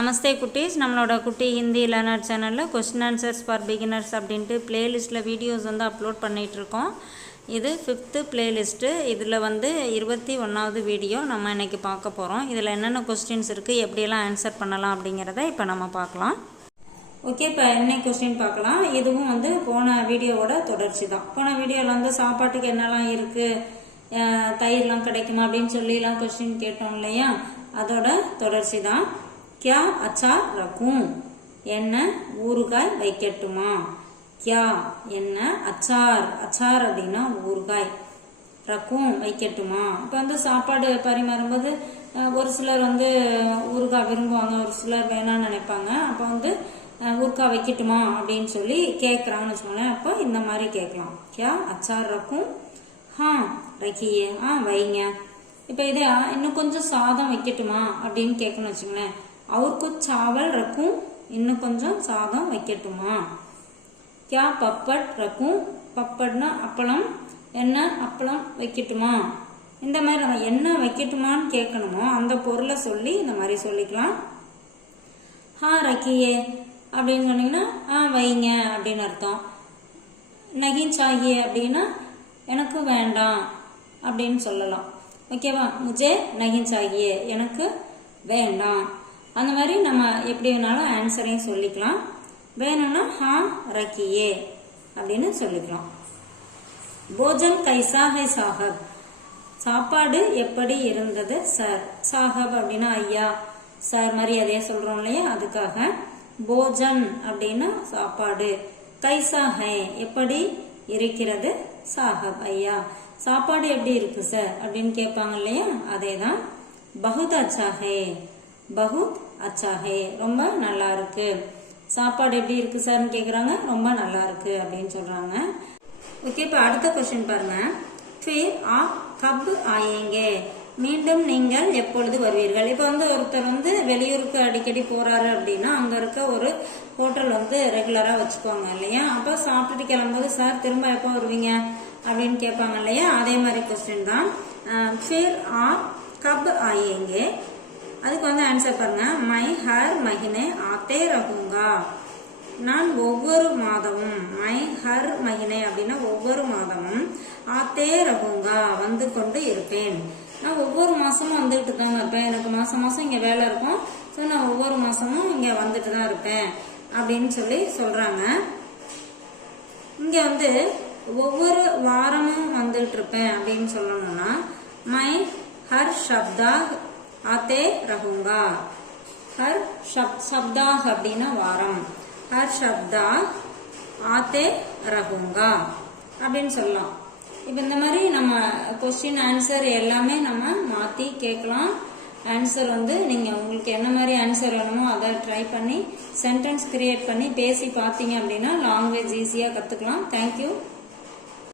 நமஸ்தே குட்டீஸ், நம்மளோட குட்டி ஹிந்தி லேர்னர் சேனலில் கொஸ்டின் ஆன்சர்ஸ் ஃபார் பிகினர்ஸ் அப்படின்ட்டு பிளேலிஸ்ட்டில் வீடியோஸ் அப்லோட் பண்ணிகிட்ருக்கோம். இது 5th பிளேலிஸ்ட்டு. இதில் 21வது வீடியோ நம்ம இன்றைக்கி பார்க்க போகிறோம். இதில் என்னென்ன கொஸ்டின்ஸ் இருக்குது, எப்படியெல்லாம் ஆன்சர் பண்ணலாம் அப்படிங்கிறத இப்போ நம்ம பார்க்கலாம். ஓகே, இப்போ இன்னைக்கு கொஸ்டின் பார்க்கலாம். இதுவும் போன வீடியோவோட தொடர்ச்சி தான். போன வீடியோவில் சாப்பாட்டுக்கு என்னெல்லாம் இருக்குது, தயிர்லாம் கிடைக்குமா அப்படின்னு சொல்லிலாம் கொஸ்டின் கேட்டோம் இல்லையா, அதோட தொடர்ச்சி தான். क्या अचार रखूं, என்ன ஊறுகாய் வைக்கட்டுமா. क्या என்ன அச்சார், அச்சார் அப்படின்னா ஊறுகாய், ரக்கும் வைக்கட்டுமா. இப்போ சாப்பாடு பரிமாறும்போது ஒரு சிலர் ஊறுகாய் விரும்புவாங்க, ஒரு சிலர் வேணான்னு நினைப்பாங்க. அப்போ ஊறுகாய் வைக்கட்டுமா அப்படின்னு சொல்லி கேட்குறாங்கன்னு வச்சுக்கோங்களேன். அப்போ இந்த மாதிரி கேட்கலாம். क्या अचार रखूं, हाँ रखिए, வைங்க. இப்போ இதே இன்னும் கொஞ்சம் சாதம் வைக்கட்டுமா அப்படின்னு கேட்கணும்னு வச்சுக்கோங்களேன். அவருக்கு சாவல் ரக்கும், இன்னும் கொஞ்சம் சாதம் வைக்கட்டுமா. क्या पपड़ रखूं, பப்பட்னா அப்பளம், என்ன அப்பளம் வைக்கட்டுமா. இந்த மாதிரி நம்ம என்ன வைக்கட்டுமான்னு கேட்கணுமோ அந்த பொருளை சொல்லி இந்த மாதிரி சொல்லிக்கலாம். ரக்கியே அப்படின்னு சொன்னீங்கன்னா வைங்க அப்படின்னு அர்த்தம். நகின் சாகியே அப்படின்னா எனக்கு வேண்டாம் அப்படின்னு சொல்லலாம். ஓகேவா, முஜே நகின் சாகியே, எனக்கு வேண்டாம். அந்த மாதிரி நம்ம எப்படி வேணாலும் ஆன்சரையும் சொல்லிக்கலாம். வேணும்னா ரக்கியே அப்படின்னு சொல்லிக்கலாம். போஜன் கைசா ஹை சாஹப், சாப்பாடு எப்படி இருந்தது சார். சாஹப் அப்படின்னா ஐயா, சார் மரியாதையா சொல்றோம் இல்லையா, அதுக்காக. போஜன் அப்படின்னா சாப்பாடு, கைசா ஹை எப்படி இருக்கிறது, சாஹப் ஐயா. சாப்பாடு எப்படி இருக்கு சார் அப்படின்னு கேட்பாங்க இல்லையா, அதே தான். பகுத் அச்சா ஹே, பகுத் அச்சா ஹே ரொம்ப நல்லா இருக்கு. சாப்பாடு எப்படி இருக்கு சார்னு கேட்குறாங்க, ரொம்ப நல்லா இருக்கு அப்படின்னு சொல்றாங்க. ஓகே, இப்போ அடுத்த கொஸ்டின் பாருங்க. ஃபிர் ஆப் கப் ஆயேங்கே, மீண்டும் நீங்கள் எப்பொழுது வருவீர்கள். இப்போ ஒருத்தர் வெளியூருக்கு அடிக்கடி போறாரு அப்படின்னா அங்க இருக்க ஒரு ஹோட்டல் ரெகுலரா வச்சுக்குவாங்க இல்லையா. அப்போ சாப்பிட்டுட்டு கிளம்பும்போது சார் திரும்ப எப்போ வருவீங்க அப்படின்னு கேட்பாங்க இல்லையா, அதே மாதிரி கொஸ்டின் தான். ஃபிர் ஆப் கப் ஆயேங்கே, அதுக்கு ஆன்சர் பாருங்க. மை ஹர் மஹினே ஆத்தே ரகுங்கா, நான் ஒவ்வொரு மாதமும், மை ஹர் மஹினே அப்படின்னா ஒவ்வொரு மாதமும், ஆத்தே ரகுங்கா வந்து கொண்டு இருப்பேன். நான் ஒவ்வொரு மாசமும் வந்துட்டு தாங்க இருப்பேன். எனக்கு மாசம் மாசம் இங்க வேலை இருக்கும். ஸோ நான் ஒவ்வொரு மாசமும் இங்க வந்துட்டு தான் இருப்பேன் அப்படின்னு சொல்லி சொல்றாங்க. இங்க ஒவ்வொரு வாரமும் வந்துட்டு இருப்பேன் அப்படின்னு சொல்லணும்னா மை ஹர் ஷப்தா ஆத்தே ரகுங்கா. ஹர் சப்தாக் அப்படின்னா வாரம், ஹர் ஷப்தா ஆத்தே ரகுங்கா அப்படின்னு சொல்லலாம். இப்போ இந்த மாதிரி நம்ம கொஸ்டின் ஆன்சர் எல்லாமே நம்ம மாற்றி கேட்கலாம். ஆன்சர் நீங்கள் உங்களுக்கு என்ன மாதிரி ஆன்சர் வேணுமோ அதை ட்ரை பண்ணி சென்டென்ஸ் கிரியேட் பண்ணி பேசி பார்த்தீங்க அப்படின்னா லாங்குவேஜ் ஈஸியாக கற்றுக்கலாம். தேங்க்யூ.